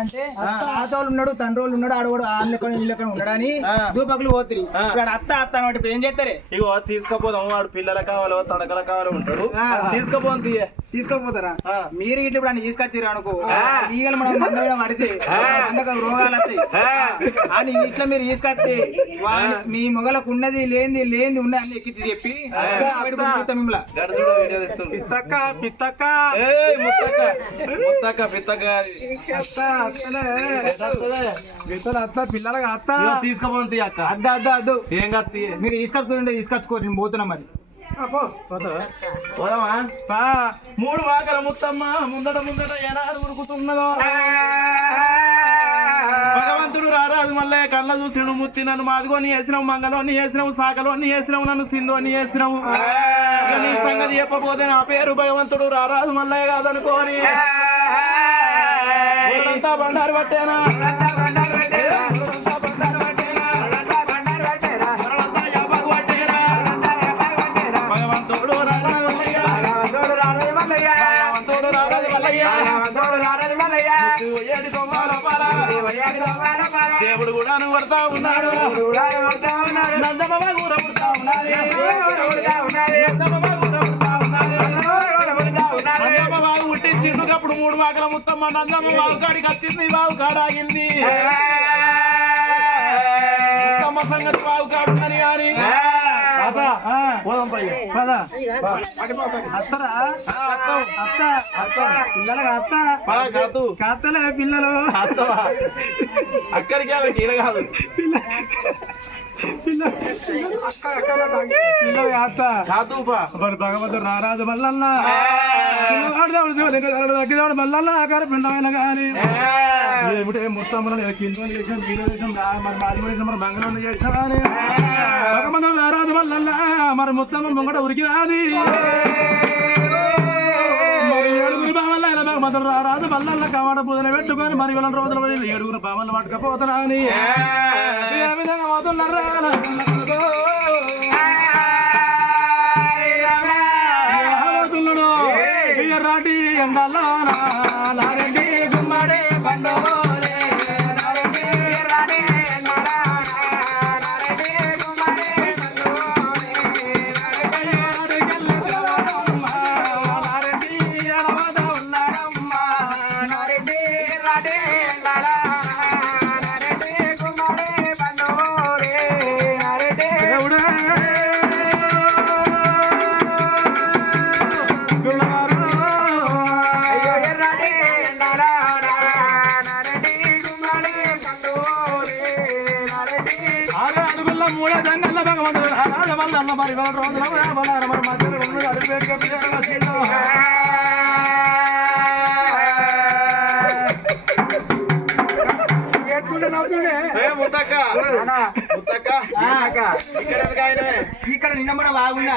అంటే తాతోళ్ళు ఉన్నాడు తండ్రోళ్ళు ఉన్నాడు ఆడవాడు ఆళ్ళకొని ఇళ్ళకొని ఉన్నాడని దూపకులు పోతుంది అత్త అత్త అనమాట ఇప్పుడు ఏం చేస్తారే ఇగో తీసుకపోదాం వాడు పిల్లలు కావాలో తడకలు కావాలో ఉంటారు తీసుకోపోతారా మీరు ఇట్లా ఇప్పుడు ఆయన తీసుకొచ్చారు అనుకో ఈగలు మనం మందం పడితే అందక రోగాలు వస్తాయి అని ఇట్లా మీరు తీసుకొస్తే మీ మొగలకు ఉన్నది లేనిది ఉన్నది అని ఎక్కించి చెప్పి పిల్లలకి అత్త తీసుకోపోతుంది అక్క అద్దు ఏం కత్తి మీరు తీసుకొచ్చుకోరు నేను పోతున్నా మరి పోదామా 3 వాకల ముత్తమ్మ ముందట ఏనాడు ఉరుకుతున్నదో భగవంతుడు రారాజు మళ్ళీ కళ్ళ చూసిను ముత్తి నన్ను మాదిగోని వేసినావు మంగళోని వేసినావు సాకలోని వేసినావు నన్ను సింధోని వేసినావు నీ సంగతి చెప్పబోతే నా పేరు భగవంతుడు రారాజు మళ్ళీ కాదనుకోని అంతా బండారు పట్టేనా దేవుడు కూడా పడతా ఉన్నాడు నందమ్మ కూర పుడతా ఉన్నది నందమ్మ బాగు పుట్టించిండు అప్పుడు 3 వాకల ముత్తమ్మ నందమ్మ బాగు కాడికి వచ్చింది బాగు కాడాగింది ముత్తమ్మ సంగతి బాగు కాడుందని కానీ పిల్లలు అక్కడికి ఈడ కాదు భగవంతుడు రారాజు మల్లన్న మల్లన్న ఆకార పిండమైన కానీ ఏమిటే మొత్తం కింద చేసాం కిలో చేసాం మరి మాది చేసాం మరి బంగాళ చేసాం కానీ భగవంతుడు రారాజు మల్లన్న మరి మొత్తం ముంగట ఉరికి రాది ఏడుగురు బావల్ల ఆయన భగవంతుడు రారాజు మల్లన్న కవాడ పూజలు పెట్టుకొని మరి 2 రోజుల పోయి 7 బావలు పట్టుకపోతున్నా అని ఏ విధంగా పోతున్నారా ఎర్రాటి ఎండలో నారెడ్డి గుమ్మడి పండుగోలే నారెడ్డి ఎర్రాటి ఎండలో నారెడ్డి గుమ్మడి నారెడ్డి ఎడవద ఉన్నాడమ్మ నారెడ్డి ఎర్రాటి ఎండలో నారెడ్డి గుమ్మడి పండుగోలే నారెడ్డి దేవుడే మూడే జంగల్ల భగవంతుడు రాజ వల్ల మరి 2 రోజుల మరి మధ్యలో ఇక్కడ నిన్న మన బాగున్నా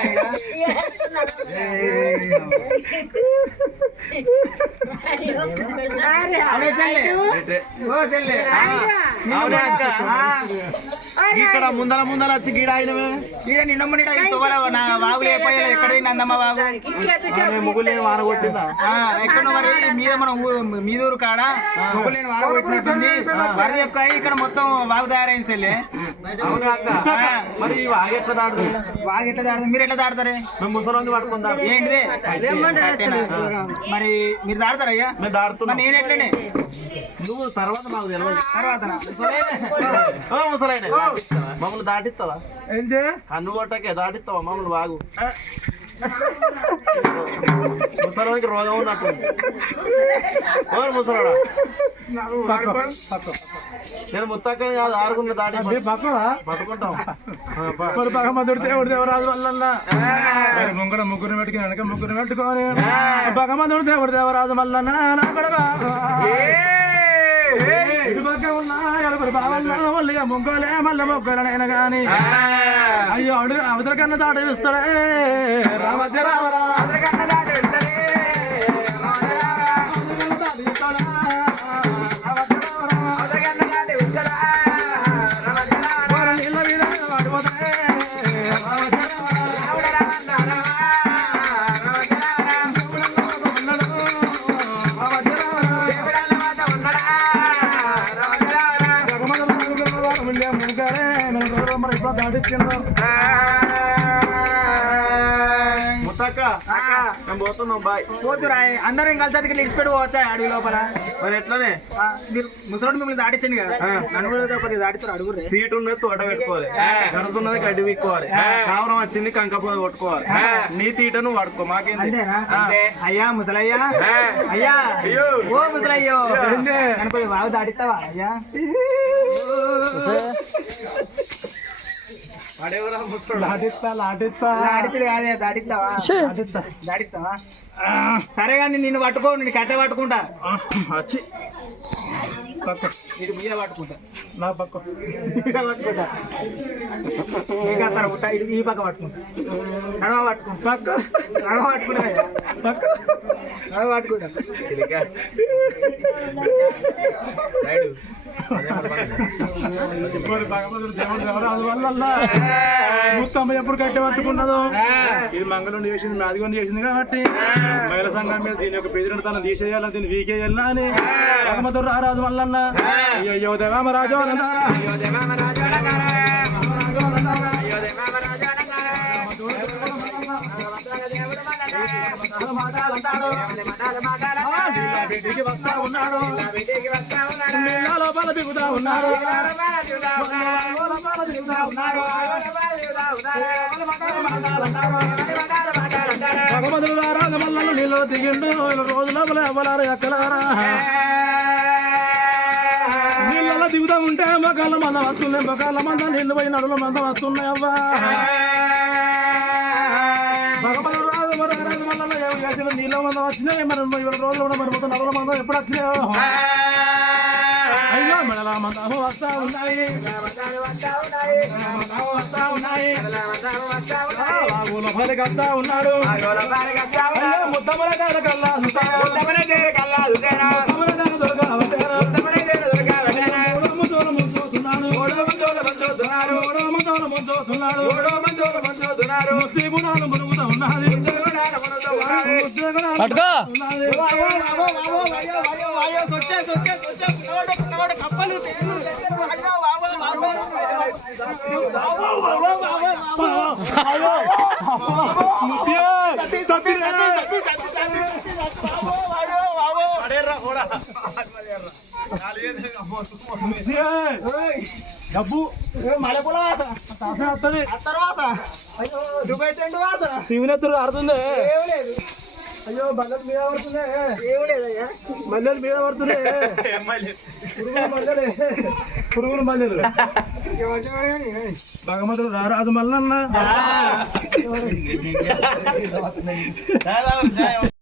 ఇక్కడ ముందల వచ్చి గీడ అయినవే నిన్నమ్మ బాగులు అయిపోయా ఎక్కడ నందమ్మ బాగు ముగ్గులేని వాన కొట్టిందా ఎక్కడ మరి మీద మనం మీదూరు కాడ ముగ్గులేని వాన కొట్టినట్టుంది వరద యొక్క ఇక్కడ మొత్తం బాగు తయారైంది చెల్లి మరి వాగు ఎట్లా దాడుతుంది మీరు ఎట్లా దాడతారే మేము ముసలి పట్టుకుందా ఏంటిది మరి మీరు దాడతారయ్యా మేము దాడుతున్నాం నేను ఎట్లనే నువ్వు తర్వాత మాకు తెలియదు తర్వాత ముసలైన మమ్మల్ని దాటిస్తావా ఏంటి కన్ను కొట్టకే దాటిస్తావా మమ్మల్ని బాగు ముసలానికి రోగం ఉన్నట్టు ఓరు ముసలాడా నేను ముత్తాక కాదు ఆరుగున్న దాటి పట్టుకుంటాం భగవంతుడు దేవుడు దేవరాజు వల్ల ముంగడ ముగ్గురు పెట్టుకుని వెనక ముగ్గురు పెట్టుకొని భగవంతుడు దేవుడు దేవరాజు మల్ల ముగ్గులే మళ్ళీ మొగ్గలనైనా గాని అయ్యో అడుగు అవతల కన్నా దాట ఇస్తాడే రామధ్య రామరా అబ్బా దాటిచ్చిండు ముత్తక్క మేము పోతున్నాం బాయ్. పోతురా అందరం కలిసి ఇచ్చిపెట్టి పోవచ్చా అడవి లోపల మరి ఎట్లనే మీరు ముసలోడు మిమ్మల్ని దాటించండి కదా నన్ను కూడా కొద్దిగా దాటిస్తారు అడుగురు సీట్ ఉన్నది తోట పెట్టుకోవాలి, గడుతున్నది గడ్డి వీక్కోవాలి, కావరం వచ్చింది కంకపోత కొట్టుకోవాలి. నీ తీట నువ్వు పడుకో మాకేంది. అంతేనా అయ్యా ముసలయ్యా అయ్యా ఓ ముసలయ్యో నన్ను కొద్దిగా బాగా దాటిస్తావా అయ్యా లాటిస్తా లాటిస్తా దాటితుడు కాదే దాటిస్తావా దాటిస్తావా సరే కానీ నిన్ను పట్టుకో నేను కట్టే పట్టుకుంటా వచ్చి పక్క ఇది మీద పట్టుకుంటా నా పక్క పట్టుకుంటా ఇంకా తరపుటా ఇది ఈ పక్క పట్టుకుంటా నడవ పట్టుకుంటా పక్క నడవ పట్టుకుంటా పక్క నడవ పట్టుకుంటా ముత్తమ్మ ఎప్పుడు కట్టి పట్టుకున్నదో ఇది మంగళం చేసింది నాదిగొని చేసింది కాబట్టి మహిళా సంఘం మీద దీని యొక్క పెదిరిన తన తీసేయాలని దీన్ని వీకేయాలని అని భగమతుడు రారాజు మల్లన్న అయ్యో దేవామరాజు వస్తా ఉన్నాడు లోపల దిగుతా ఉన్నాడు భగవంతుడు రారాజు మల్లన్న నీళ్ళు దిగిండు రోజు లోపల ఎవలారు ఎక్కలారా నీళ్ళలో దిగుతా ఉంటే మొక్కల మంద వస్తున్నాయి మొక్కల మంద నీళ్ళు పోయి నడుల మంద వస్తున్నాయి అవ్వా భగవంతుడు రాజు మల్ల నీళ్ళ మంద వచ్చినాయి మరి రోజులు కూడా మరి మొత్తం నడుల మంద ఎప్పుడు వచ్చినాయో అయ్యో మెడల మంద వస్తా ఉన్నాయి లోపలికి వస్తా ఉన్నాడు ముద్దమల గారు కల్లా డబ్బు మళ్ళీ కూడా వస్తుంది తర్వాత అయ్యో దుబాయ్ టెండు శివునెత్తుడు ఆడుతుంది అయ్యో బల్లలు మీద పడుతున్నాయి మల్లెలు మీద పడుతున్నాయి పురుగులు మల్లెలు భగవంతుడు రారాజు మల్లన్న